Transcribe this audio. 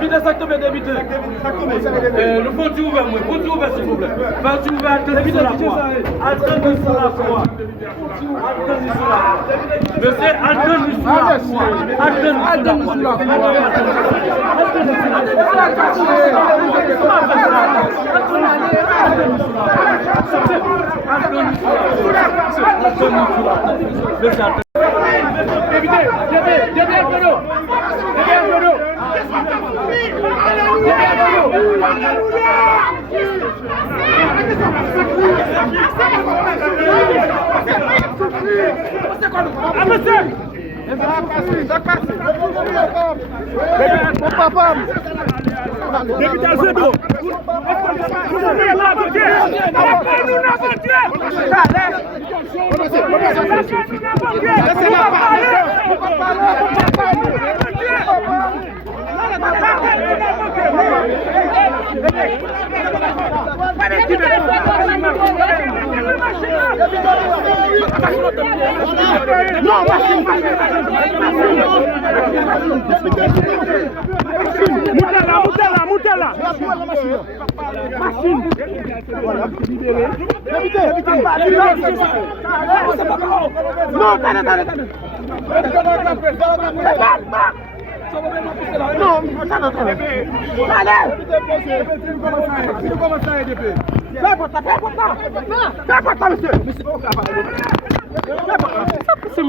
Débitez, ça tombe, débitez. Le fond du ouvert, moi. Fond du ouvert, s'il vous plaît. Fond du ouvert, alternez sur la croix. Alternez sur la croix. Alternez sur la croix. Monsieur, alternez sur la croix. Alternez sur la croix. Moutala. Machine. Voilà, libéré. Non, attendez. Non, attendez. Allez. Fais pour ça, monsieur. C'est